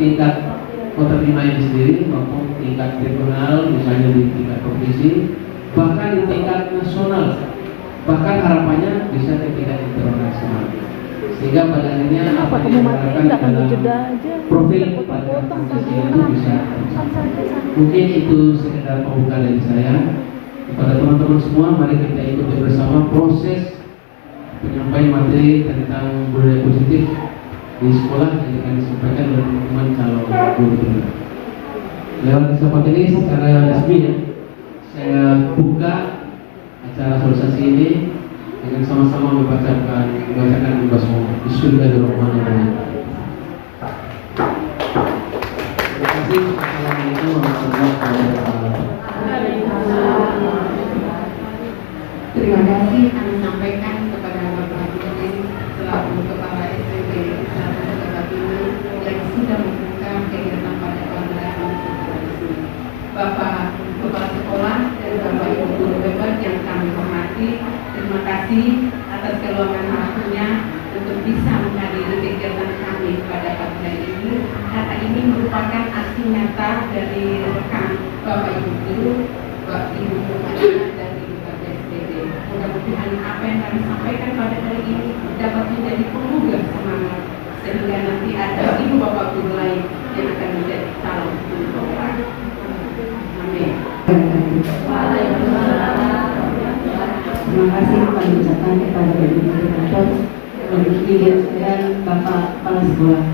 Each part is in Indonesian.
tingkat Kota Bima ini sendiri maupun tingkat regional, misalnya di tingkat provinsi, bahkan di tingkat nasional, bahkan harapannya bisa di tingkat internasional. Sehingga pada akhirnya apa yang diharapkan dalam profil pada provinsi itu bisa. Mungkin itu sekedar pembukaan dari saya. Kepada teman-teman semua, mari kita ikuti bersama proses penyampaian materi tentang budaya positif di sekolah yang akan disampaikan oleh teman-teman calon guru. Lewat kesempatan ini secara resmi ya, saya buka acara sosialisasi ini dengan sama-sama membacakan basmalah. Bismillahirrahmanirrahim. Terima kasih. Assalamualaikum warahmatullahi wabarakatuh. Terima kasih kami sampaikan kepada Bapak Dirjen selaku Kepala SMP 1 Kota Bima yang sudah membuka kegiatan pada pelajaran sosialisasi. Bapak Kepala Sekolah dan Bapak Ibu guru hebat yang kami hormati, terima kasih atas keluangan waktunya untuk bisa menghadiri kegiatan kami pada pagi hari ini. Karena ini merupakan aksi nyata dari rekan Bapak Ibu guru, Bapak Ibu guru dan mudah-mudahan apa yang kami sampaikan pada hari ini dapat menjadi penggugah semangat sehingga nanti ada ibu bapak guru lain yang akan menjadi calon guru bapak. Amin. Terima kasih kami ucapkan kepada Ibu Moderator, Ibu dan Bapak Kepala Sekolah.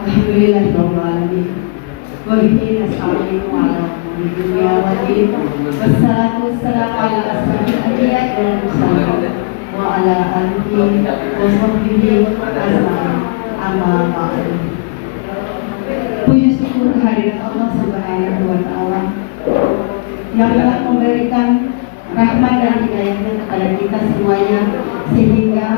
Alhamdulillahirobbilalamin. Wabillahi nasta'in wa ala dunia wajib. Wassalamu'alaikum ala asrafil anbiya wal mursalin wa ala alihi wa sahbihi ajma'in. Amma ba'du. Puji syukur kehadirat Allah Subhanahu wa taala yang telah memberikan rahmat dan hidayahnya kepada kita semuanya sehingga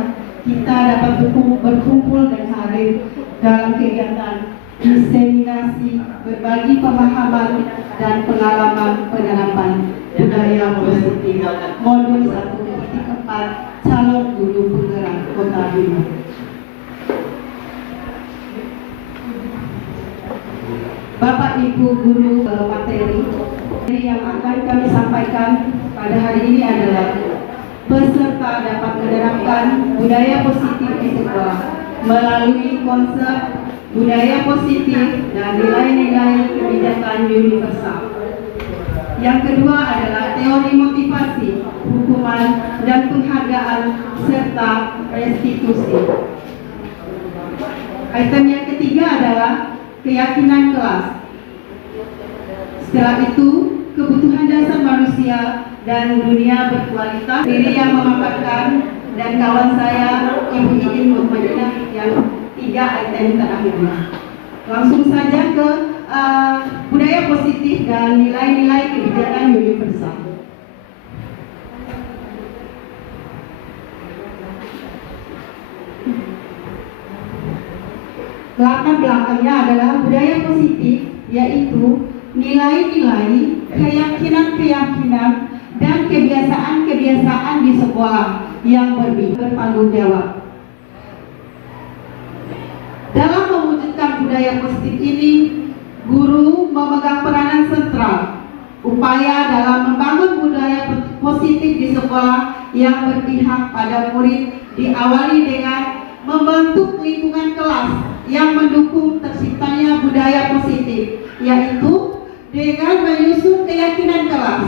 kita dapat berkumpul dan hadir dalam kegiatan diseminasi berbagi pemahaman dan pengalaman penerapan budaya positif modul 1.4 calon guru penggerak Kota Bima. Bapak Ibu guru materi yang akan kami sampaikan pada hari ini adalah peserta dapat menerapkan budaya positif di sekolah melalui konsep budaya positif dan nilai-nilai kebijakan universal. Yang kedua adalah teori motivasi, hukuman, dan penghargaan serta restitusi. Item yang ketiga adalah keyakinan kelas. Setelah itu, kebutuhan dasar manusia dan dunia berkualitas. Diri yang memaparkan dan kawan saya Ibu Iin Mutmainah yang 3 item terakhirnya. Langsung saja ke budaya positif dan nilai-nilai kebijakan universal. Latar belakangnya adalah budaya positif, yaitu nilai-nilai, keyakinan-keyakinan, dan kebiasaan-kebiasaan di sekolah yang bertanggung jawab. Dalam mewujudkan budaya positif ini, guru memegang peranan sentral. Upaya dalam membangun budaya positif di sekolah yang berpihak pada murid diawali dengan membentuk lingkungan kelas yang mendukung terciptanya budaya positif, yaitu dengan menyusun keyakinan kelas.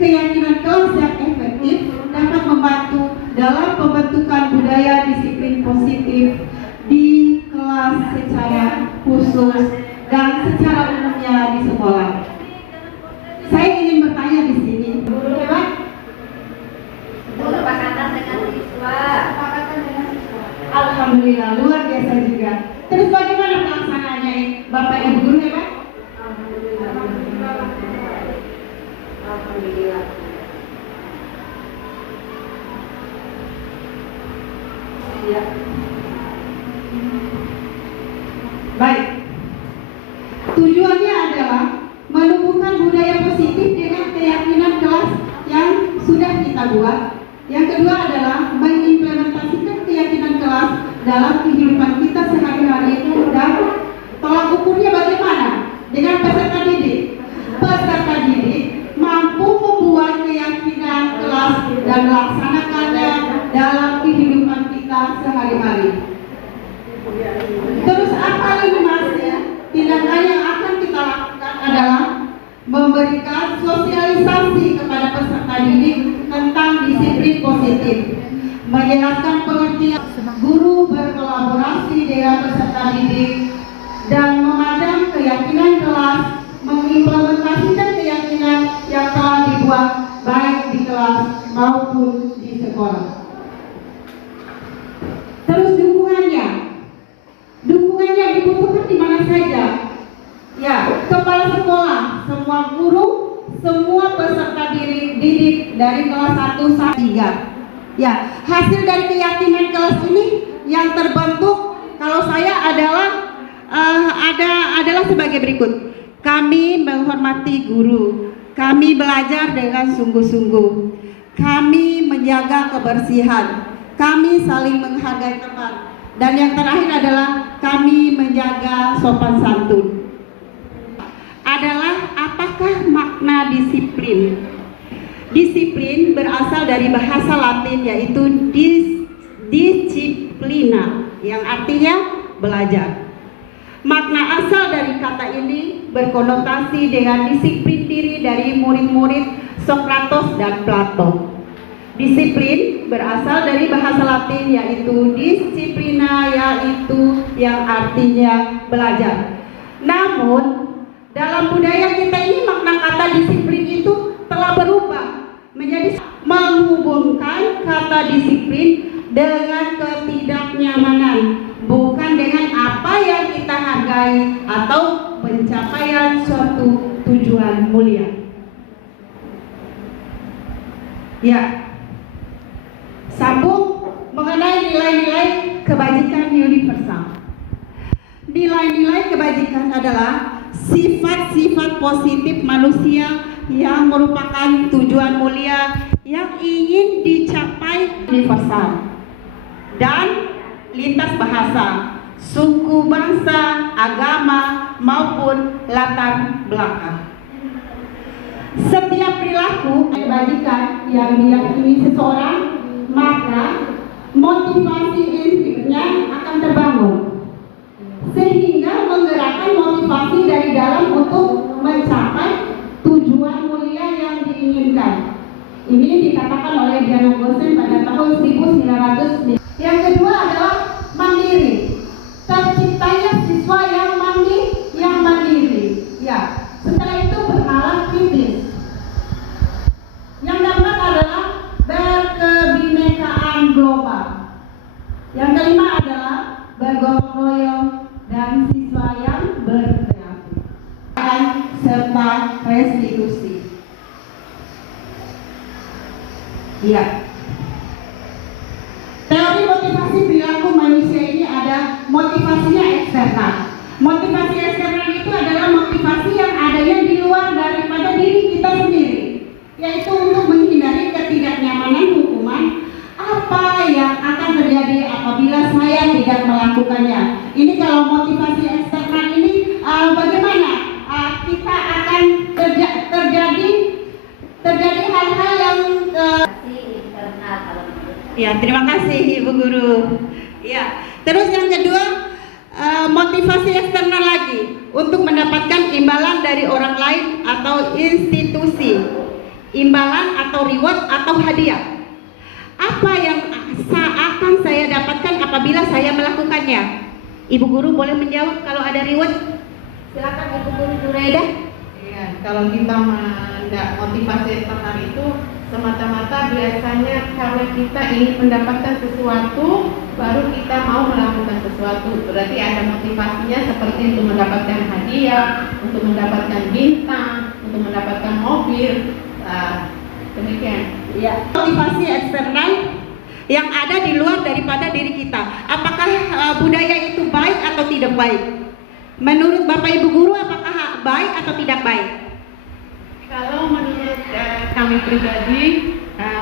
Keyakinan kelas yang efektif dapat membantu dalam pembentukan budaya disiplin positif di kelas secara khusus dan secara umumnya di sekolah. Saya ingin bertanya di sini, guru hebat? Kesepakatan dengan siswa. Alhamdulillah, luar biasa juga. Terus bagaimana pelaksanaannya, Bapak Ibu guru hebat? Alhamdulillah. Ya. Baik. Tujuannya adalah menumbuhkan budaya positif dengan keyakinan kelas yang sudah kita buat. Yang kedua adalah mengimplementasikan keyakinan kelas dalam kehidupan kita sehari-hari dan tolak ukurnya hari. Terus apa ini Mas? Tindakan yang akan kita lakukan adalah memberikan sosialisasi kepada peserta didik tentang disiplin positif, menjelaskan pengertian guru berkolaborasi dengan peserta didik, dan memandang keyakinan kelas, mengimplementasikan keyakinan yang telah dibuat baik di kelas maupun di sekolah. Terus dukungannya dibutuhkan di mana saja. Ya, kepala sekolah, semua guru, semua peserta didik dari kelas 1 sampai 3. Ya, hasil dari keyakinan kelas ini yang terbentuk kalau saya adalah sebagai berikut. Kami menghormati guru, kami belajar dengan sungguh-sungguh, kami menjaga kebersihan, kami saling menghargai teman, dan yang terakhir adalah kami menjaga sopan santun. Adalah apakah makna disiplin? Disiplin berasal dari bahasa Latin yaitu disciplina, yang artinya belajar. Makna asal dari kata ini berkonotasi dengan disiplin diri dari murid-murid Sokrates dan Plato. Disiplin berasal dari bahasa Latin yaitu disciplina, yaitu yang artinya belajar. Namun dalam budaya kita ini makna kata disiplin itu telah berubah menjadi menghubungkan kata disiplin dengan ketidaknyamanan, bukan dengan apa yang kita hargai atau pencapaian suatu tujuan mulia. Ya, sambung mengenai nilai-nilai kebajikan universal. Nilai-nilai kebajikan adalah sifat-sifat positif manusia yang merupakan tujuan mulia yang ingin dicapai universal dan lintas bahasa, suku, bangsa, agama maupun latar belakang. Setiap perilaku kebajikan yang diyakini seseorang, maka motivasi intrinsiknya akan terbangun, sehingga menggerakkan motivasi dari dalam untuk mencapai tujuan mulia yang diinginkan. Ini dikatakan oleh Diana Gosen pada tahun 1900. Yang kedua adalah mandiri. Terciptanya siswa yang mandiri. Ya, setelah itu bernalar kritis. Yang keempat adalah berkebinekaan global. Yang kelima adalah bergotong royong dan siswa yang berkreatif serta restitusi. Ya. Teori motivasi perilaku manusia ini ada motivasinya eksternal. Motivasi eksternal itu adalah motivasi yang adanya di luar daripada diri kita sendiri, yaitu untuk menghindari ketidaknyamanan hukuman apa yang akan terjadi apabila saya tidak melakukannya. Ini kalau motivasi eksternal ini bagaimana kita akan terjadi hal-hal yang ya, terima kasih Ibu Guru. Ya, terus yang kedua motivasi eksternal lagi untuk mendapatkan imbalan dari orang lain atau institusi, imbalan atau reward atau hadiah. Apa yang akan saya dapatkan apabila saya melakukannya? Ibu Guru boleh menjawab kalau ada reward? Silakan Ibu Guru Nuraida. Iya, kalau kita motivasi eksternal itu semata-mata biasanya karena kita ingin mendapatkan sesuatu, baru kita mau melakukan sesuatu. Berarti ada motivasinya seperti untuk mendapatkan hadiah, untuk mendapatkan bintang, untuk mendapatkan mobil. Demikian. Ya. Motivasi eksternal yang ada di luar daripada diri kita. Apakah budaya itu baik atau tidak baik? Menurut Bapak Ibu Guru, apakah baik atau tidak baik? Kalau menurut kami pribadi,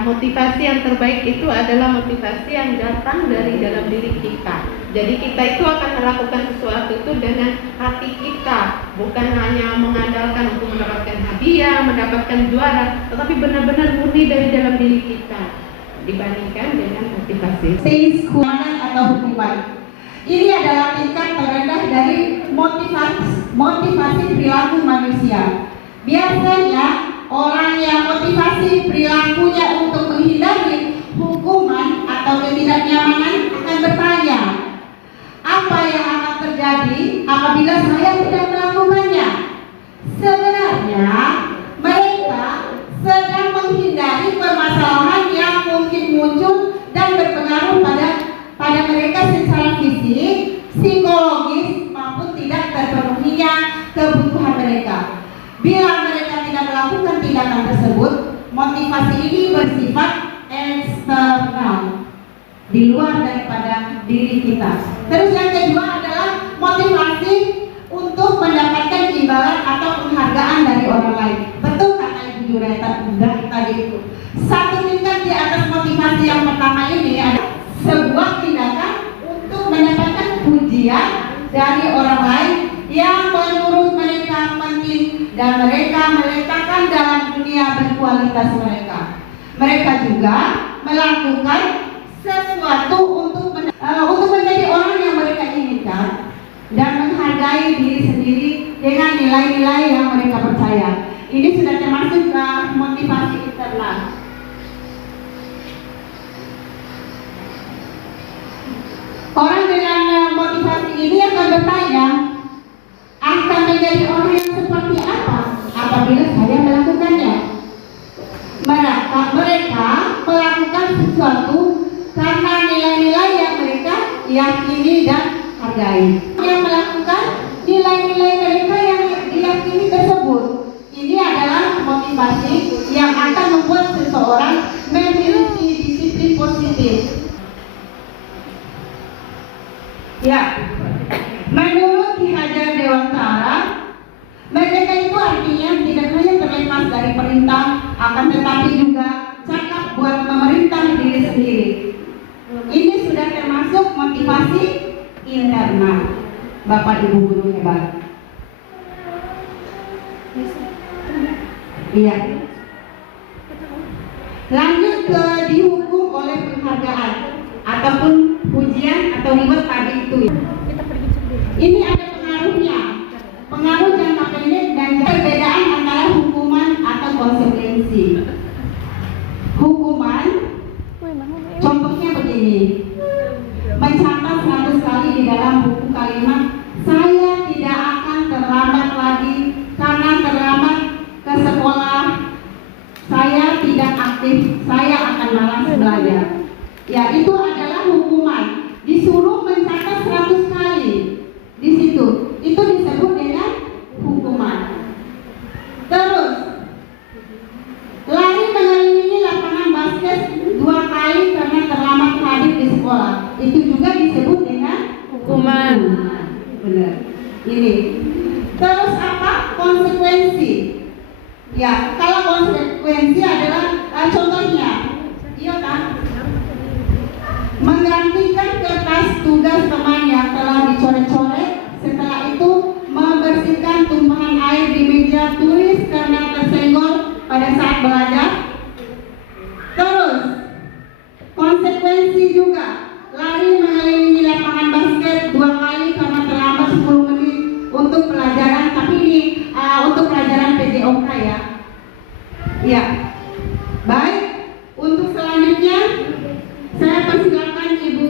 motivasi yang terbaik itu adalah motivasi yang datang dari dalam diri kita. Jadi kita itu akan melakukan sesuatu itu dengan hati kita, bukan hanya mengandalkan untuk mendapatkan hadiah, mendapatkan juara, tetapi benar-benar murni dari dalam diri kita dibandingkan dengan motivasi. Things atau hukuman. Ini adalah tingkat terendah dari motivasi perilaku manusia. Biasanya orang yang motivasi perilakunya untuk menghindari hukuman atau ketidaknyamanan akan bertanya, apa yang akan terjadi apabila saya tidak melakukannya? Sebenarnya mereka sedang menghindari permasalahan yang mungkin muncul dan berpengaruh pada mereka secara fisik, psikologis maupun tidak terpenuhinya kebutuhan mereka. Bila mereka tidak melakukan tindakan tersebut, motivasi ini bersifat eksternal, di luar daripada diri kita. Terus yang kedua adalah motivasi untuk mendapatkan imbalan atau penghargaan dari orang lain. Betul kata Ibu Jureta tadi itu. Satu tingkat di atas motivasi yang pertama ini adalah sebuah tindakan untuk mendapatkan pujian dari orang lain yang menurut mereka penting dan mereka meletakkan dalam dunia berkualitas mereka. Mereka juga melakukan sesuatu untuk menjadi orang yang mereka inginkan dan menghargai diri sendiri dengan nilai-nilai yang mereka percaya. Ini sudah termasuk motivasi internal. Orang dengan motivasi ini akan bertanya, akan menjadi orang yang seperti apa apabila saya melakukannya? Mereka melakukan sesuatu karena nilai-nilai yang mereka yakini dan hargai. Yang melakukan nilai-nilai mereka yang diyakini tersebut. Ini adalah motivasi yang akan membuat seseorang memiliki disiplin positif. Ya, menurut Ki Hajar Dewantara, mereka itu artinya tidak hanya terlepas dari perintah, akan tetapi juga cakap buat memerintah diri sendiri. Ini sudah termasuk motivasi internal. Bapak Ibu guru hebat. Iya. Lanjut ke dihukum oleh penghargaan ataupun pujian atau reward tadi itu. Ini ada pengaruhnya. Pengaruh jangka pendek dan perbedaan antara hukuman atau konsekuensi. Hukuman, contohnya begini, mencatat 100 kali di dalam buku kalimat, saya tidak akan terlambat lagi karena terlambat ke sekolah, saya tidak aktif, saya akan malas belajar. Ya, itu adalah hukuman. Disuruh mencatat 100 kali di situ, itu disebut dengan hukuman. Terus lari mengelilingi lapangan basket 2 kali karena terlambat hadir di sekolah, itu juga disebut dengan hukuman. Benar. Ini. Terus apa? Konsekuensi. Ya, kalau konsekuensi adalah contohnya, iya kan? Menggantikan kertas tugas teman yang telah dicoret-coret, setelah itu membersihkan tumpahan air di meja tulis karena tersenggol pada saat belajar. Terus konsekuensi juga, lari mengelilingi lapangan basket 2 kali karena terlambat 10 menit untuk pelajaran, tapi ini untuk pelajaran PJOK ya. Ya, baik. Untuk selanjutnya saya persilakan Ibu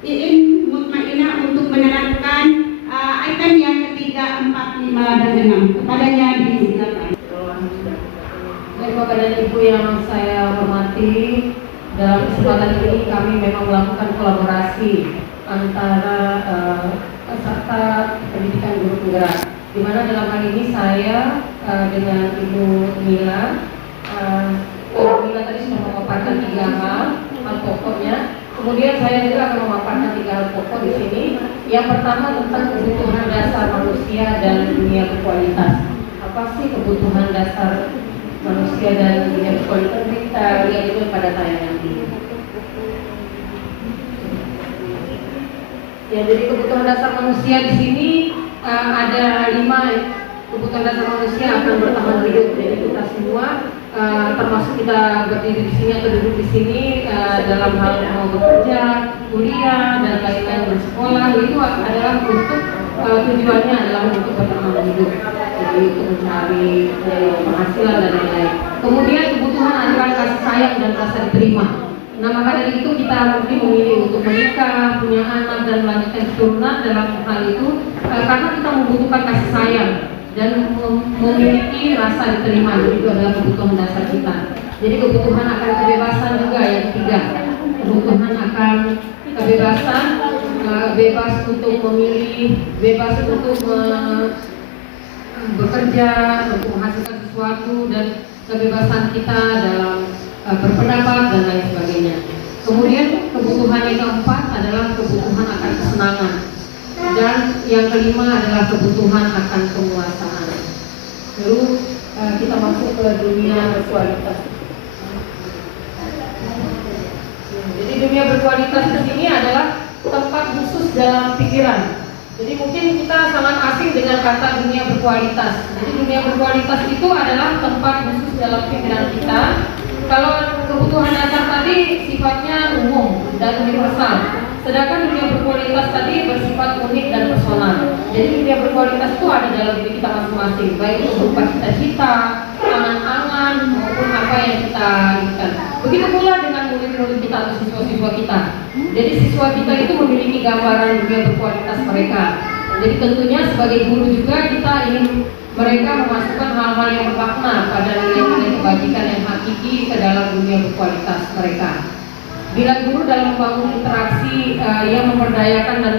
Iin Mutmainah untuk menerangkan item yang ketiga, 4, 5, dan 6. Kepadanya disilakan. Baik Bapak dan Ibu yang saya hormati, dalam kesempatan ini kami memang melakukan kolaborasi antara peserta pendidikan guru penggerak, di mana dalam hal ini saya dengan Ibu Mila tadi sudah memaparkan 3 hal pokoknya. Kemudian saya juga akan memaparkan 3 hal pokok di sini. Yang pertama tentang kebutuhan dasar manusia dan dunia berkualitas. Apa sih kebutuhan dasar manusia dan dunia berkualitas? Kita lihat itu pada tayangan ini. Ya, jadi kebutuhan dasar manusia di sini ada 5 kebutuhan dasar manusia akan bertahan hidup. Jadi kita semua termasuk kita berdiri di sini atau duduk di sini dalam hal mau bekerja, kuliah dan lain-lain bersekolah itu adalah untuk tujuannya adalah untuk bertahan hidup, jadi untuk mencari penghasilan dan lain-lain. Kemudian kebutuhan adalah kasih sayang dan rasa diterima. Nah, maka dari itu kita mungkin memilih untuk menikah, punya anak dan melanjutkan keturunan dalam hal itu karena kita membutuhkan kasih sayang dan memiliki rasa diterima. Jadi itu adalah kebutuhan dasar kita. Jadi kebutuhan akan kebebasan juga yang ketiga. Kebutuhan akan kebebasan, bebas untuk memilih, bebas untuk bekerja, untuk menghasilkan sesuatu dan kebebasan kita dalam berpendapat dan lain sebagainya. Kemudian kebutuhan yang keempat adalah kebutuhan akan kesenangan. Dan yang kelima adalah kebutuhan akan penguasaan. Lalu kita masuk ke dunia berkualitas. Jadi dunia berkualitas di sini adalah tempat khusus dalam pikiran. Jadi mungkin kita sangat asing dengan kata dunia berkualitas. Jadi dunia berkualitas itu adalah tempat khusus dalam pikiran kita. Kalau kebutuhan dasar tadi sifatnya umum dan universal. Sedangkan dunia berkualitas tadi bersifat unik dan personal. Jadi dunia berkualitas itu ada dalam diri kita masing-masing, baik itu berupa cita-cita, angan-angan maupun apa yang kita inginkan. Begitu pula dengan murid-murid kita atau siswa-siswa kita. Jadi siswa kita itu memiliki gambaran dunia berkualitas mereka. Jadi tentunya sebagai guru juga kita ingin mereka memasukkan hal-hal yang bermakna pada nilai-nilai kebajikan yang hakiki ke dalam dunia berkualitas mereka. Bila guru dalam membangun interaksi yang memperdayakan dan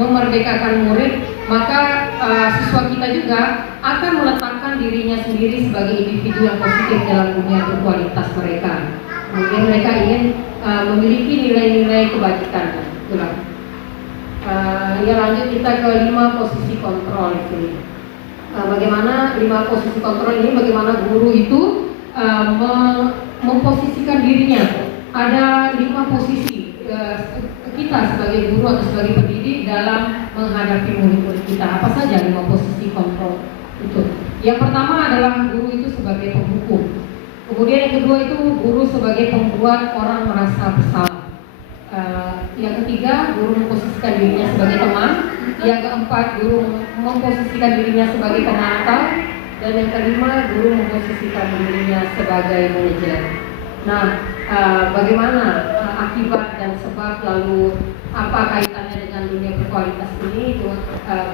memerdekakan murid, maka siswa kita juga akan meletakkan dirinya sendiri sebagai individu yang positif dalam dunia berkualitas mereka. Kemudian mereka ingin memiliki nilai-nilai kebajikan. Ya, lanjut kita ke 5 posisi kontrol ini. Bagaimana 5 posisi kontrol ini? Bagaimana guru itu memposisikan dirinya. Ada 5 posisi kita sebagai guru atau sebagai pendidik dalam menghadapi murid-murid kita. Apa saja 5 posisi kontrol itu? Yang pertama adalah guru itu sebagai penghukum. Kemudian yang kedua itu guru sebagai pembuat orang merasa bersalah. Yang ketiga, guru memposisikan dirinya sebagai teman. Yang keempat, guru memposisikan dirinya sebagai pengantar. Dan yang kelima, guru memposisikan dirinya sebagai manajer. Nah, bagaimana akibat dan sebab, lalu apa kaitannya dengan dunia berkualitas ini, itu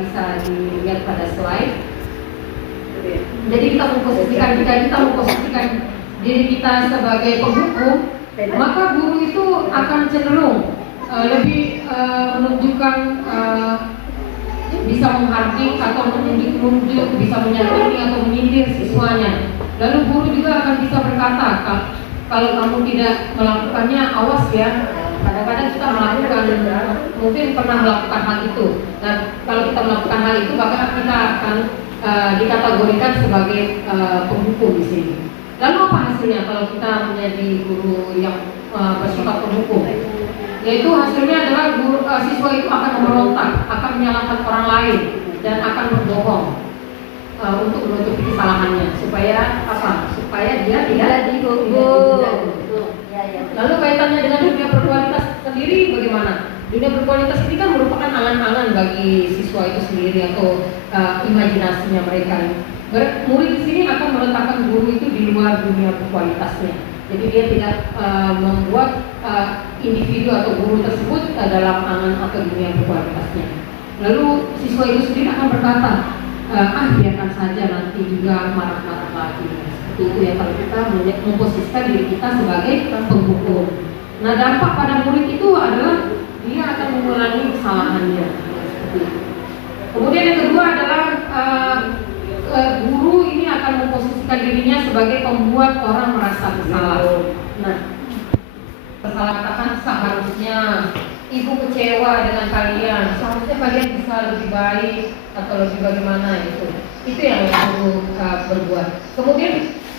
bisa dilihat pada slide. Jadi kita memposisikan diri kita sebagai penghukum, maka guru itu akan cenderung lebih menunjukkan bisa menghardik atau menunjuk, bisa menyakiti atau menyindir siswanya. Lalu guru juga akan bisa berkata, kalau kamu tidak melakukannya, awas ya. Kadang-kadang kita melakukan, mungkin pernah melakukan hal itu. Dan kalau kita melakukan hal itu, maka kita akan dikategorikan sebagai penghukum di sini. Lalu apa hasilnya kalau kita menjadi guru yang bersifat penghukum? Yaitu hasilnya adalah siswa itu akan memberontak, akan menyalahkan orang lain dan akan berbohong untuk menutupi kesalahannya supaya apa? Supaya dia tidak dihukum. Lalu kaitannya dengan dunia berkualitas sendiri bagaimana? Dunia berkualitas ini kan merupakan angan-angan bagi siswa itu sendiri atau imajinasinya mereka. Murid di sini akan meletakkan guru itu di luar dunia berkualitasnya. Jadi dia tidak membuat individu atau guru tersebut dalam angan atau dunia berkualitasnya. Lalu siswa itu sendiri akan berkata, biarkan saja nanti juga marah-marah lagi. Seperti itu ya kalau kita memposisikan diri kita sebagai penghukum. Nah, dampak pada murid itu adalah dia akan mengulangi kesalahannya. Seperti itu. Kemudian yang kedua adalah guru ini akan memposisikan dirinya sebagai pembuat orang merasa bersalah. Nah, bersalah katakan seharusnya ibu kecewa dengan kalian, seharusnya kalian bisa lebih baik atau lebih bagaimana itu. Itu yang guru berbuat. Kemudian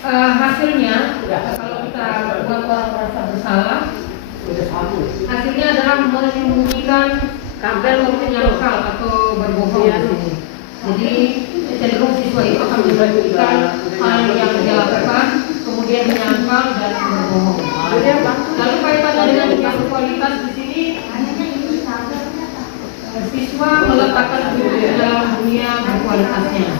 hasilnya kalau kita buat orang merasa bersalah, hasilnya adalah menyembunyikan dan menyangkal atau berbohong di sini. Jadi cenderung siswa itu akan menyembunyikan hal yang dia lakukan, kemudian kemudian menyangkal dan berbohong. Lalu kaitannya dengan dunia berkualitas di sini, siswa meletakkan diri dalam dunia berkualitasnya.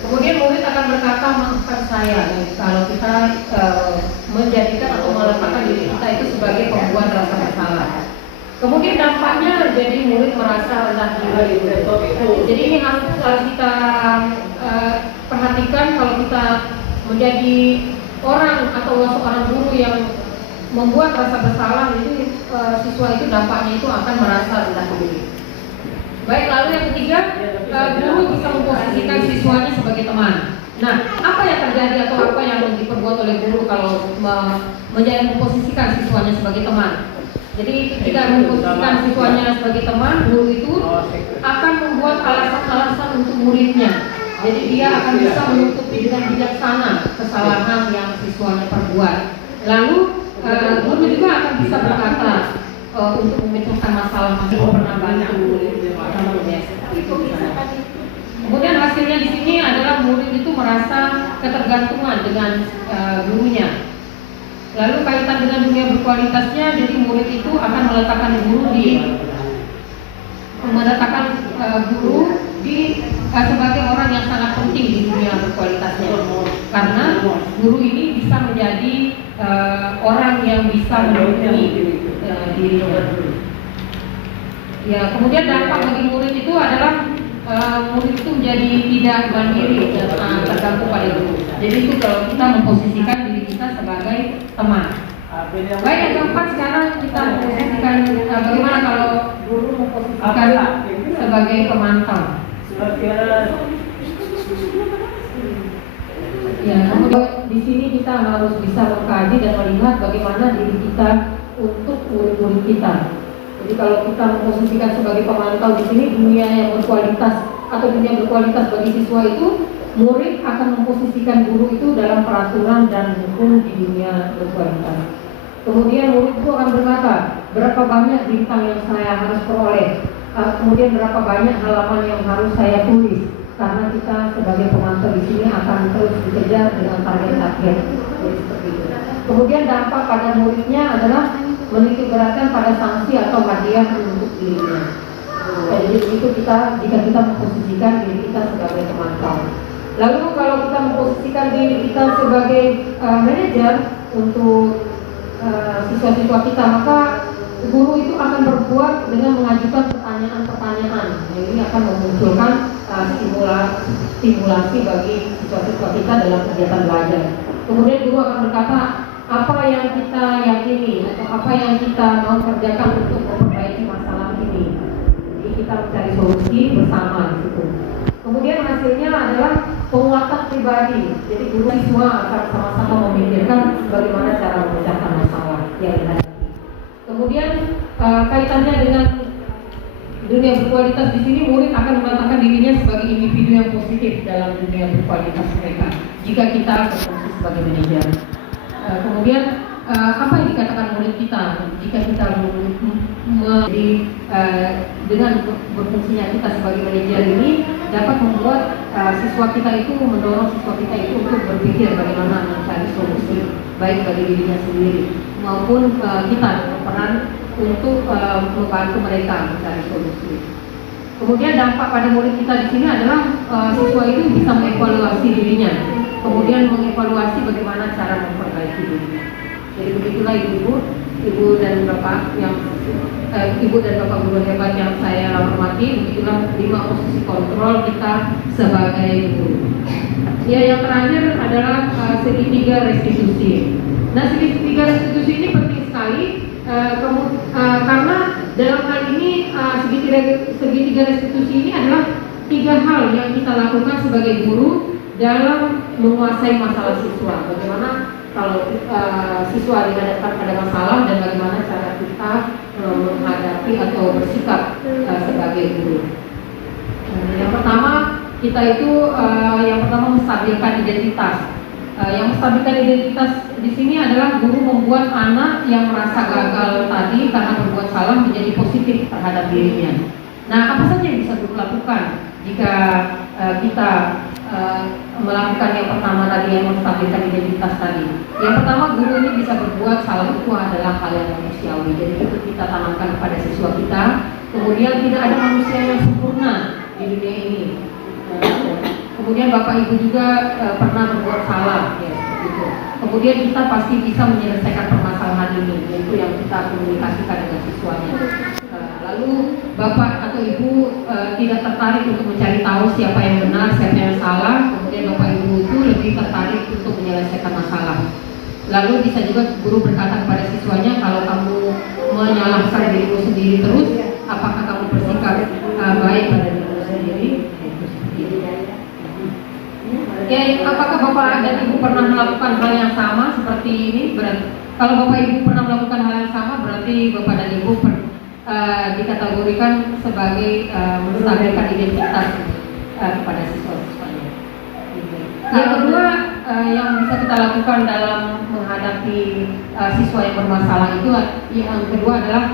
Kemudian murid akan berkata, maafkan saya, kalau kita menjadikan atau meletakkan diri kita itu sebagai pembuat rasa bersalah. Kemudian dampaknya jadi murid merasa rendah diri. Jadi ini harus kita perhatikan kalau kita menjadi orang atau seorang guru yang membuat rasa bersalah itu siswa itu dampaknya itu akan merasa rendah diri. Baik, lalu yang ketiga, guru bisa memposisikan siswanya sebagai teman. Nah, apa yang terjadi atau apa yang diperbuat oleh guru kalau memposisikan siswanya sebagai teman? Jadi ketika memposisikan siswanya sebagai teman, guru itu akan membuat alasan-alasan untuk muridnya. Jadi dia akan bisa menutupi dengan bijaksana kesalahan yang siswanya perbuat. Lalu guru juga akan bisa berkata untuk memecahkan masalah pernah bantu. Kemudian hasilnya di sini adalah murid itu merasa ketergantungan dengan gurunya. Lalu kaitan dengan dunia berkualitasnya, jadi murid itu akan meletakkan guru sebagai orang yang sangat penting di dunia berkualitasnya. Karena guru ini bisa menjadi orang yang bisa melindungi dirinya. Ya, kemudian dampak bagi murid itu adalah murid itu menjadi tidak mandiri dan tergantung pada guru. Jadi itu kalau kita memposisikan diri kita sebagai teman. Baik, yang keempat sekarang kita memposisikan bagaimana kalau guru memposisikan sebagai pemantau. Ya, kemudian di sini kita harus bisa mengkaji dan melihat bagaimana diri kita untuk murid-murid kita. Jadi kalau kita memposisikan sebagai pemantau di sini, dunia yang berkualitas atau dunia berkualitas bagi siswa itu, murid akan memposisikan guru itu dalam peraturan dan hukum di dunia berkualitas. Kemudian murid itu akan berkata, berapa banyak bintang yang saya harus peroleh, kemudian berapa banyak halaman yang harus saya tulis, karena kita sebagai pemantau di sini akan terus dikejar dengan target-target. Jadi seperti itu. Kemudian dampak pada muridnya adalah menitik beratkan pada sanksi atau hadiah untuk dirinya. Jadi itu jika kita memposisikan diri kita sebagai pemantau. Lalu kalau kita memposisikan diri kita sebagai manajer untuk siswa-siswa kita, maka guru itu akan berbuat dengan mengajukan pertanyaan-pertanyaan. Jadi akan memunculkan stimulasi bagi siswa-siswa kita dalam kegiatan belajar. Kemudian guru akan berkata, apa yang kita yakini atau apa yang kita mau kerjakan untuk memperbaiki masalah ini. Jadi kita mencari solusi bersama di situ. Kemudian hasilnya adalah penguatan pribadi. Jadi guru siswa akan sama-sama memikirkan bagaimana cara memecahkan masalah yang dihadapi. Kemudian kaitannya dengan dunia berkualitas di sini, murid akan meletakkan dirinya sebagai individu yang positif dalam dunia berkualitas mereka. Jika kita berfungsi sebagai manajer. Kemudian apa yang dikatakan murid kita jika kita dengan berfungsinya kita sebagai manajer ini dapat membuat siswa kita itu mendorong siswa kita itu untuk berpikir bagaimana mencari solusi baik bagi dirinya sendiri maupun kita berperan untuk membantu mereka mencari solusi. Kemudian dampak pada murid kita di sini adalah siswa itu bisa mengevaluasi dirinya, kemudian mengevaluasi bagaimana cara memperbaiki dirinya. Jadi begitulah ibu dan bapak guru hebat yang saya hormati, begitulah 5 posisi kontrol kita sebagai guru. Ya, yang terakhir adalah segitiga restitusi. Nah, segitiga restitusi ini penting sekali karena dalam hal ini segitiga restitusi ini adalah 3 hal yang kita lakukan sebagai guru dalam menguasai masalah siswa. Bagaimana kalau siswa dihadapkan pada masalah dan bagaimana cara kita menghadapi atau bersikap sebagai guru. Yang pertama kita itu menstabilkan identitas. Yang menstabilkan identitas di sini adalah guru membuat anak yang merasa gagal tadi karena berbuat salah menjadi positif terhadap dirinya. Nah, apa saja yang bisa guru lakukan jika kita melakukan yang pertama tadi, yang menstabilkan identitas tadi? Yang pertama, guru ini bisa berbuat salah itu adalah hal yang manusiawi. Jadi itu kita tanamkan kepada siswa kita. Kemudian tidak ada manusia yang sempurna di dunia ini. Kemudian Bapak Ibu juga pernah berbuat salah, ya seperti itu. Kemudian kita pasti bisa menyelesaikan permasalahan ini, yaitu yang kita komunikasikan dengan siswanya. Lalu Bapak atau Ibu tidak tertarik untuk mencari tahu siapa yang benar, siapa yang salah. Kemudian Bapak Ibu itu lebih tertarik untuk menyelesaikan masalah. Lalu bisa juga guru berkata kepada siswanya, kalau kamu menyalahkan dirimu sendiri terus, apakah kamu bersikap baik pada dirimu sendiri? Oke, apakah Bapak dan Ibu pernah melakukan hal yang sama seperti ini? Kalau Bapak Ibu pernah melakukan hal yang sama, berarti Bapak dan Ibu dikategorikan sebagai menstabilkan identitas kepada siswa-siswanya. Yang kedua yang bisa kita lakukan dalam menghadapi siswa yang bermasalah itu, yang kedua adalah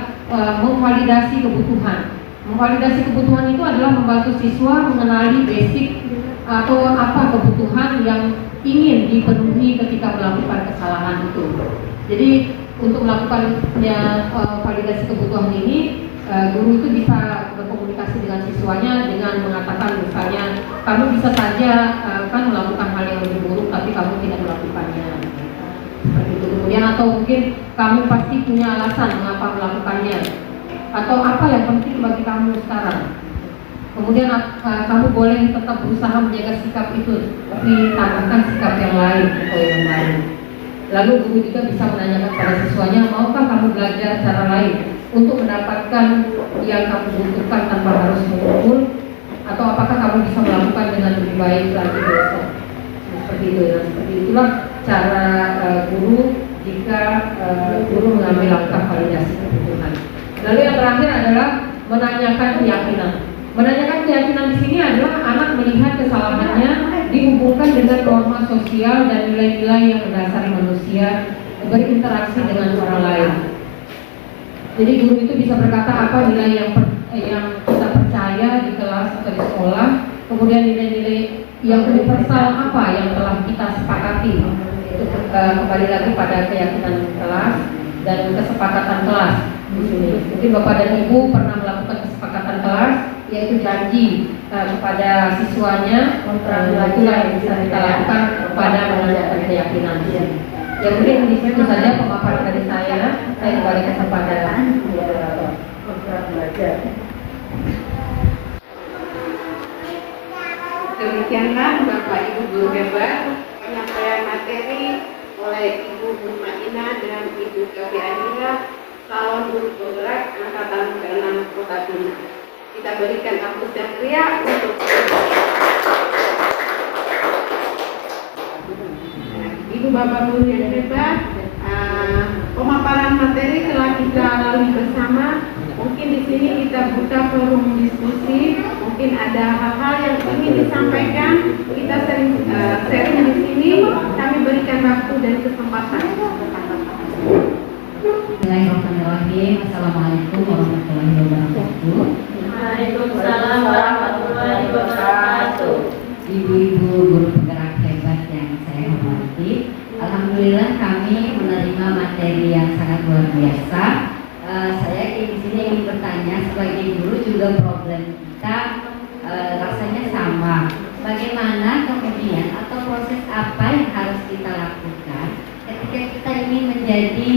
memvalidasi kebutuhan. Memvalidasi kebutuhan itu adalah membantu siswa mengenali basic atau apa kebutuhan yang ingin dipenuhi ketika melakukan kesalahan itu. Jadi untuk melakukannya validasi kebutuhan ini, guru itu bisa berkomunikasi dengan siswanya dengan mengatakan misalnya, kamu bisa saja kan melakukan hal yang lebih buruk tapi kamu tidak melakukannya, seperti itu. Kemudian atau mungkin kamu pasti punya alasan mengapa melakukannya, atau apa yang penting bagi kamu sekarang. Kemudian kamu boleh tetap berusaha menjaga sikap itu, tapi tambahkan sikap yang lain atau yang lain. Lalu guru juga bisa menanyakan pada siswanya, maukah kamu belajar cara lain untuk mendapatkan yang kamu butuhkan tanpa harus mengumpul, atau apakah kamu bisa melakukan dengan lebih baik lagi besok? Seperti itu ya, seperti itulah cara guru jika guru mengambil langkah validasi kebutuhan. Lalu yang terakhir adalah menanyakan keyakinan. Menanyakan keyakinan di sini adalah anak melihat kesalahannya dihubungkan dengan norma sosial dan nilai-nilai yang mendasari manusia berinteraksi dengan orang lain. Jadi guru itu bisa berkata apa nilai yang kita percaya di kelas atau di sekolah, kemudian nilai-nilai yang universal apa yang telah kita sepakati. Itu kembali lagi pada keyakinan kelas dan kesepakatan kelas. Mungkin Bapak dan Ibu pernah melakukan kesepakatan kelas, yaitu janji kepada siswanya, itulah yang bisa kita lakukan pada menanyakan keyakinan. Ya mungkin di situ saja pemaparan dari saya kembalikan kepada moderator. Demikianlah Bapak Ibu guru hebat, penyampaian materi oleh Ibu Mutmaina dan Ibu Gabi Anila, calon guru penggerak angkatan ke-6 Kota Bima. Kita berikan aplaus yang meriah untuk Ibu Bapak guru yang hebat. Pemaparan materi telah kita lalui bersama. Mungkin di sini kita buka forum diskusi. Mungkin ada hal-hal yang ingin disampaikan. Kita sharing di sini. Kami berikan waktu dan kesempatan. Bismillahirrahmanirrahim. Assalamualaikum warahmatullahi wabarakatuh. Waalaikumsalam warahmatullahi wabarakatuh. Ibu-ibu guru penggerak hebat yang saya hormati, alhamdulillah kami menerima materi yang sangat luar biasa. Saya di sini ingin bertanya, sebagai guru juga problem kita rasanya sama. Bagaimana kemudian atau proses apa yang harus kita lakukan ketika kita ingin menjadi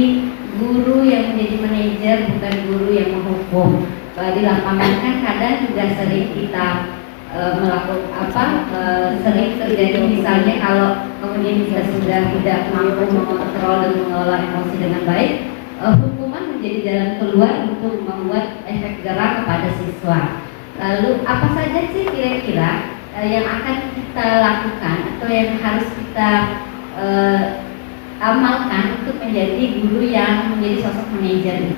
guru yang menjadi manajer, bukan guru yang menghukum. Di lapangan kan kadang juga sering kita melakukan sering terjadi misalnya kalau kemudian kita sudah tidak mampu mengontrol dan mengelola emosi dengan baik, hukuman menjadi jalan keluar untuk membuat efek gerak kepada siswa. Lalu apa saja sih kira-kira yang akan kita lakukan atau yang harus kita amalkan untuk menjadi guru yang menjadi sosok manajer?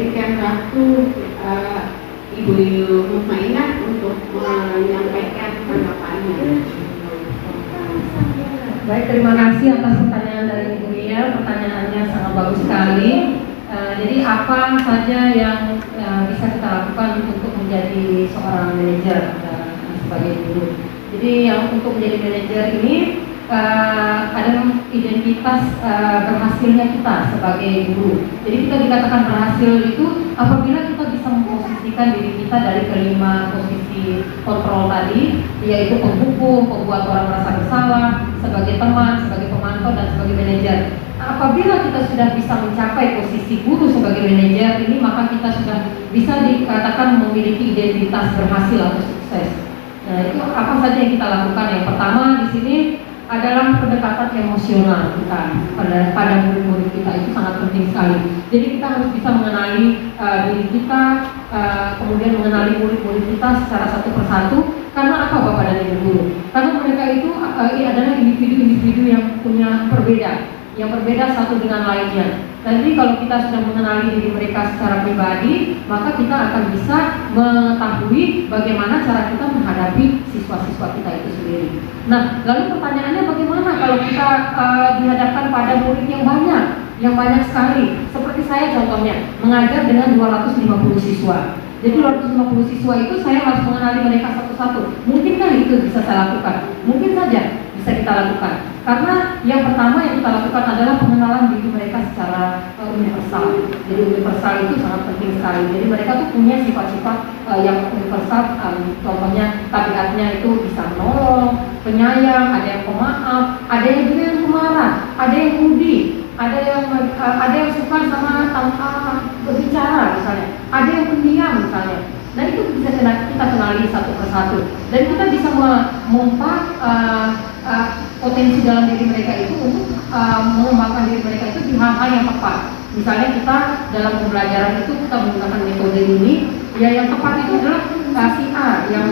Berikan waktu Ibu Mutmainah untuk menyampaikan tanggapannya. Baik, terima kasih atas pertanyaan dari Ibu Ria. Pertanyaannya sangat bagus sekali. Jadi apa saja yang bisa kita lakukan untuk menjadi seorang manajer sebagai guru. Jadi yang untuk menjadi manajer ini ada identitas berhasilnya kita sebagai guru. Jadi kita dikatakan berhasil itu apabila kita bisa memposisikan diri kita dari kelima posisi kontrol tadi, yaitu penghukum, pembuat orang merasa bersalah, sebagai teman, sebagai pemantau, dan sebagai manajer. Apabila kita sudah bisa mencapai posisi guru sebagai manajer ini, maka kita sudah bisa dikatakan memiliki identitas berhasil atau sukses. Nah, itu apa saja yang kita lakukan? Yang pertama di sini adalah pendekatan emosional kita pada murid-murid kita, itu sangat penting sekali. Jadi kita harus bisa mengenali diri kita, kemudian mengenali murid-murid kita secara satu persatu. Karena apa Bapak dan Ibu guru? Karena mereka itu adalah individu-individu yang punya yang berbeda satu dengan lainnya. Jadi kalau kita sudah mengenali diri mereka secara pribadi, maka kita akan bisa mengetahui bagaimana cara kita menghadapi siswa-siswa kita itu sendiri. Nah, lalu pertanyaannya bagaimana kalau kita dihadapkan pada murid yang banyak sekali. Seperti saya contohnya, mengajar dengan 250 siswa. Jadi 250 siswa itu saya harus mengenali mereka satu-satu. Mungkinkah itu bisa saya lakukan? Mungkin saja bisa kita lakukan. Karena yang pertama yang kita lakukan adalah pengenalan diri mereka secara universal. Jadi universal itu sangat penting sekali. Jadi mereka tuh punya sifat-sifat yang universal. Contohnya tabiatnya itu bisa menolong, penyayang, ada yang pemaaf, ada yang juga yang pemarah, ada yang budi, ada yang suka sama tanpa berbicara misalnya, ada yang pendiam misalnya. Dan itu bisa kita kenali satu persatu. Dan kita bisa memompa potensi dalam diri mereka itu untuk mengembangkan diri mereka itu di hal-hal yang tepat. Misalnya kita dalam pembelajaran itu kita menggunakan metode ini, ya yang tepat itu adalah si A yang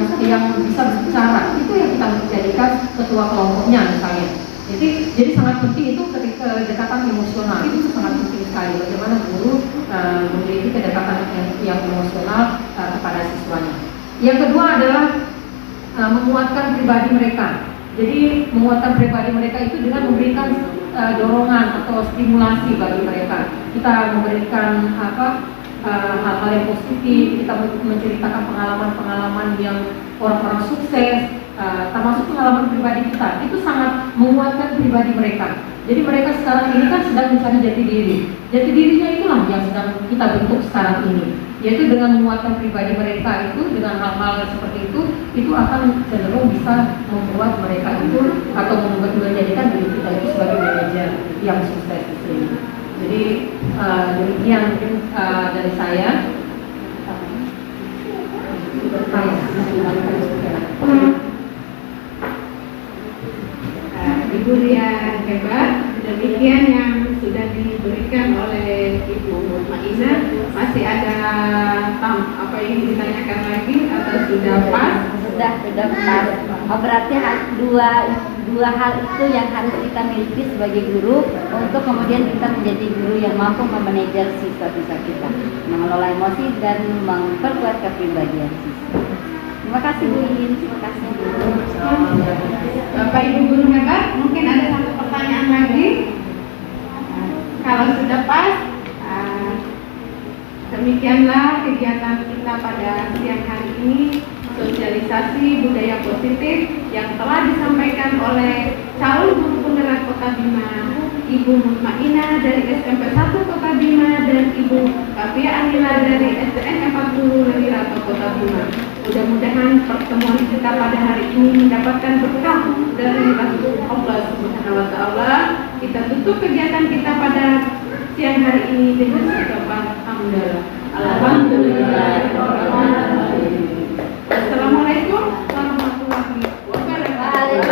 bisa berbicara, itu yang kita jadikan ketua kelompoknya misalnya. Jadi sangat penting itu ketika kedekatan emosional itu sangat penting sekali. Bagaimana guru memiliki kedekatan yang emosional kepada siswanya. Yang kedua adalah menguatkan pribadi mereka. Jadi menguatkan pribadi mereka itu dengan memberikan dorongan atau stimulasi bagi mereka. Kita memberikan hal-hal yang positif, kita menceritakan pengalaman-pengalaman yang orang-orang sukses, termasuk pengalaman pribadi kita. Itu sangat menguatkan pribadi mereka. Jadi mereka sekarang ini kan sedang mencari jati diri. Jati dirinya itulah yang sedang kita bentuk sekarang ini. Yaitu dengan menguatkan pribadi mereka itu dengan hal-hal seperti itu akan cenderung bisa membuat mereka itu atau menjadikan diri kita itu sebagai manajer yang sukses di sini. Jadi demikian mungkin dari saya. Ibu yang hebat, demikian yang sudah diberikan oleh Ibu Mutmainah. Masih ada apa yang ditanyakan lagi atau sudah pas? Sudah pas. Oh, berarti dua hal itu yang harus kita miliki sebagai guru untuk kemudian kita menjadi guru yang mampu memanajer siswa-siswa kita, mengelola emosi dan memperkuat kepribadian siswa. Terima kasih Bu Iin, terima kasih Bu. Bapak Ibu guru hebat, mungkin ada satu pertanyaan lagi. Kalau sudah pas, demikianlah kegiatan kita pada siang hari ini, sosialisasi budaya positif yang telah disampaikan oleh calon guru penggerak Kota Bima, Ibu Mutmainah dari SMP 1 Kota Bima dan Ibu Kafia Anila dari SDN 40 Lewirato Kota Bima. Mudah-mudahan pertemuan kita pada hari ini mendapatkan berkah dari Allah Subhanahu wa Ta'ala. Kita tutup kegiatan kita pada siang hari ini dengan ucapan hamdalah. Alhamdulillah. Assalamualaikum warahmatullahi wabarakatuh.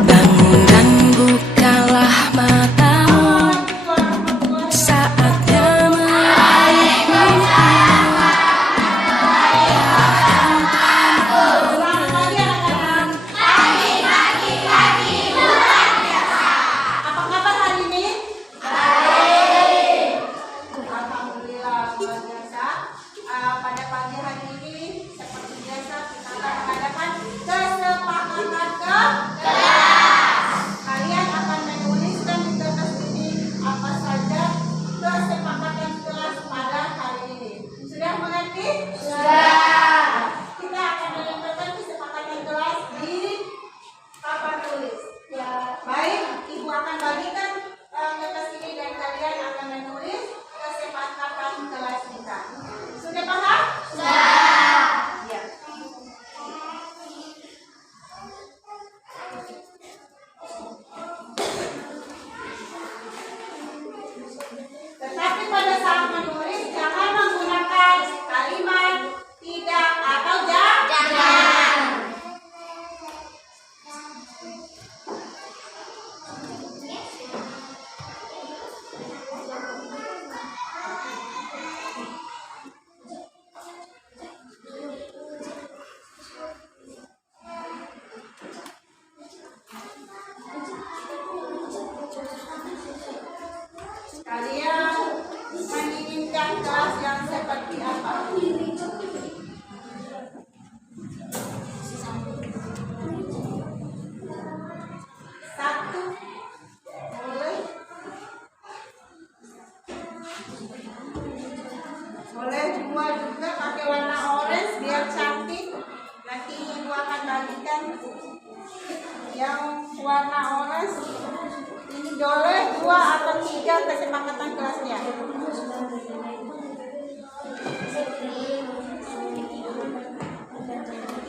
Bangun bagikan yang warna orange ini boleh 2 atau 3 kesepakatan kelasnya.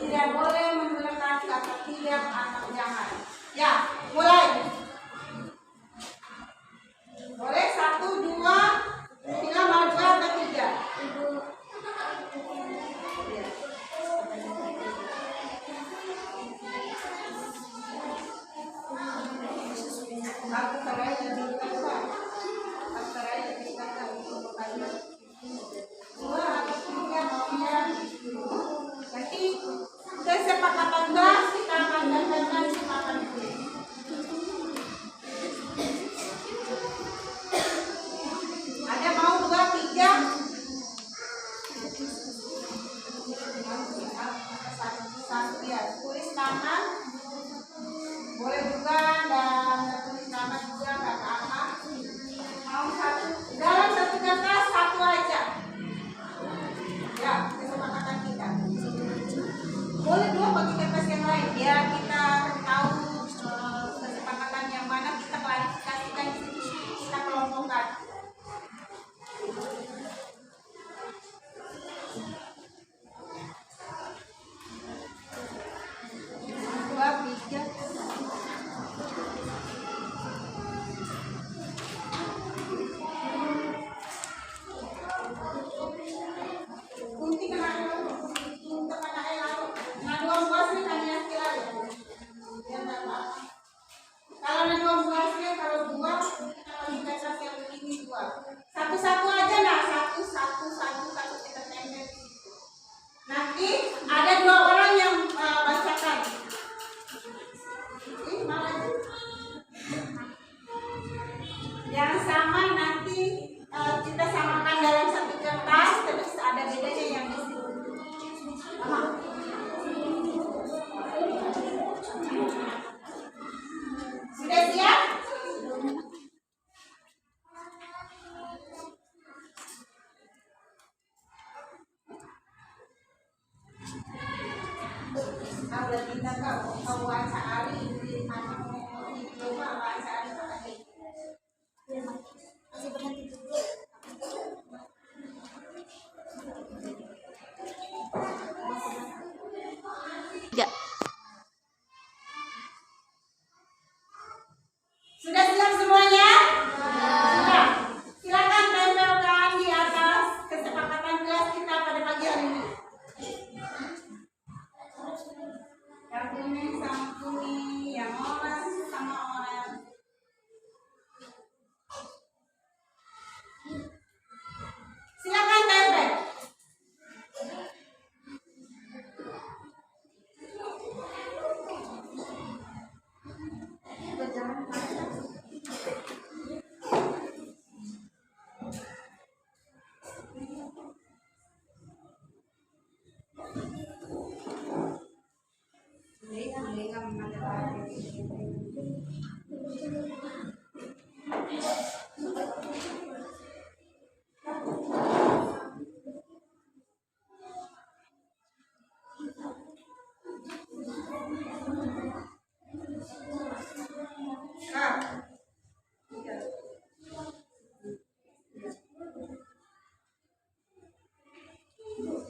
Tidak boleh menggunakan kata tidak atau jangan. Ya, mulai. Boleh 1, 2, Sila mau 2 atau 3? Aku sarai lebih kata. Aku sarai lebih kata untuk kalian. 2 atau 3 maunya. Nanti kesepakatan kelas kita akan datangkan kesepakatan kulit. Ada mau 2, 3? Satu ya, tulis nama. Boleh juga dan tulis nama juga nggak apa-apa. Mau 1 dalam 1 kertas 1 aja. Ya, kesepakatan kita. Boleh 2 bagi kertas yang lain. Ya, kita tahu kesepakatan yang mana kita klarifikasikan di sini, kita kelompokkan. Kalau ada 12-nya, kalau 2, kita bagi kertas yang begini 2. Satu-satu aja nah, satu kita tempel. Nanti ada 2 orang yang bacakan. Ini malah yang sama nanti kita samakan dalam 1 kertas, terus ada bedanya yang di situ. Sudah siap? Kalau kita tahu bahasa Ari di mana di coba bahasa Ari tadi. Masih berhenti dulu. Sudah siap semuanya? Sudah. Silakan tempelkan di atas kesepakatan kelas kita pada pagi hari ini. Yang kuning sama kuning, yang orange sama orange. Silakan tempel.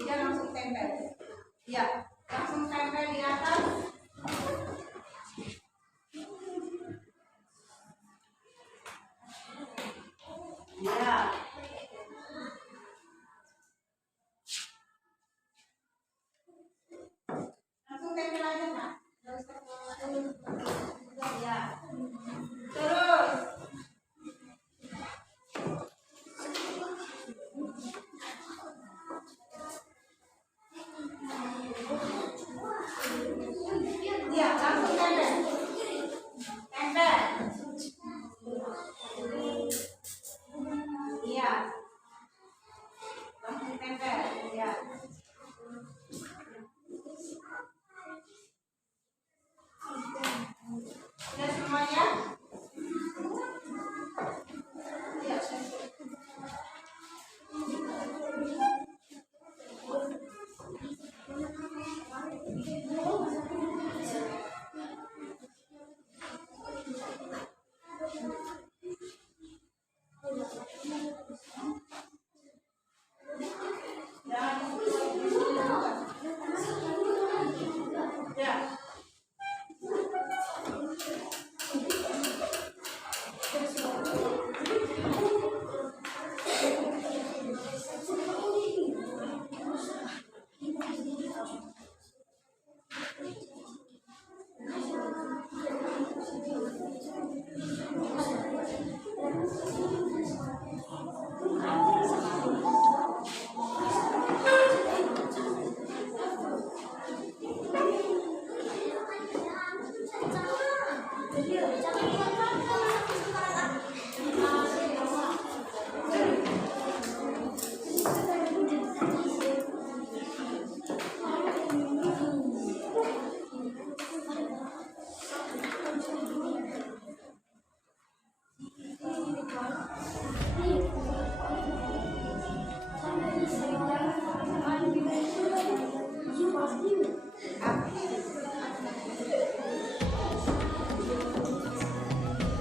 Dia langsung tempel. Ya, langsung tempel di atas. Ya. Langsung tempel aja, Pak. Ya. Terus. Ya, langsung tempel. Tempel. Iya. Langsung tempel. Ya.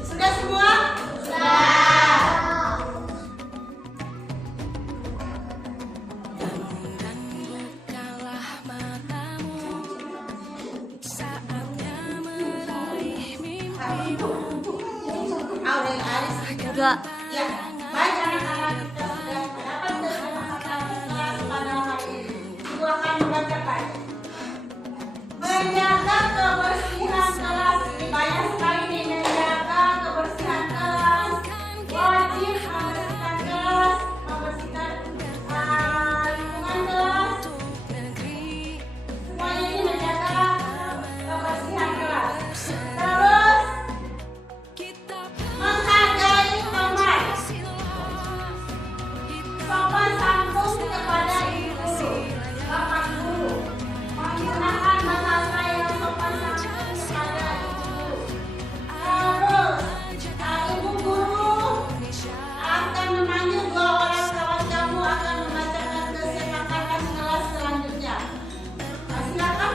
Sudah semua? Aurel Aris Enggak. ya, baik anak-anak kita sudah mendapat kesempatan kelas pada hari ini. Ibu akan membacakan. Menjaga kebersihan kelas, banyak sekali nih menjaga kebersihan kelas. Wajib membersihkan kelas, membersihkan lingkungan kelas. Semuanya ini menjaga kebersihan kelas. Terus menghargai teman, sopan santun kepada ibu guru, bapak guru, menggunakan bahasa yang sopan santun kepada ibu guru. Terus ibu guru akan memanggil 2 orang kawan kamu akan membacakan kesepakatan kelas selanjutnya. Silakan,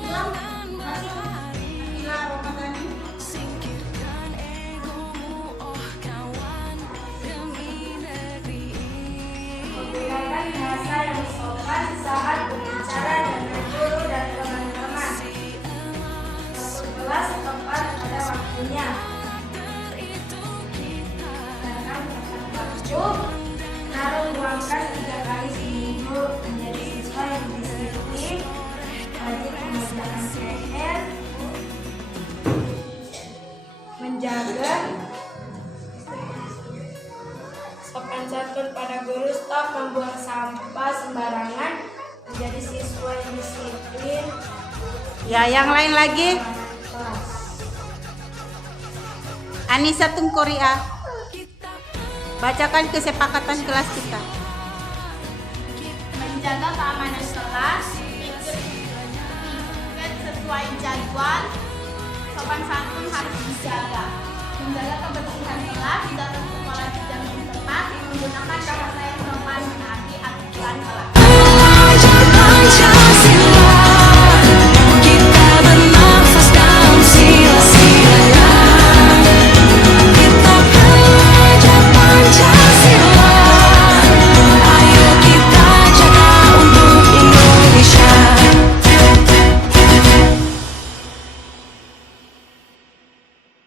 bilang masuk. Bila Ramadhani. Menggunakan bahasa yang sopan saat berbicara dengan guru dan teman-teman. Masuk kelas tepat pada waktunya. Tanam tepat waktu. Naruh uang kas 3 kali seminggu. Menjadi siswa yang disiplin. Wajib mengerjakan PR. Menjaga sopan santun pada guru, stop membuang sampah sembarangan, menjadi siswa yang disiplin. Ya, yang lain lagi. Kelas. Anissa Tungkoria, bacakan kesepakatan kelas kita. Menjaga keamanan kelas, ikut sesuai jadwal, sopan santun harus dijaga. Menjaga kebersihan kelas, datang sekolah di jam yang tepat, menggunakan bahasa yang sopan, menaati aturan kelas.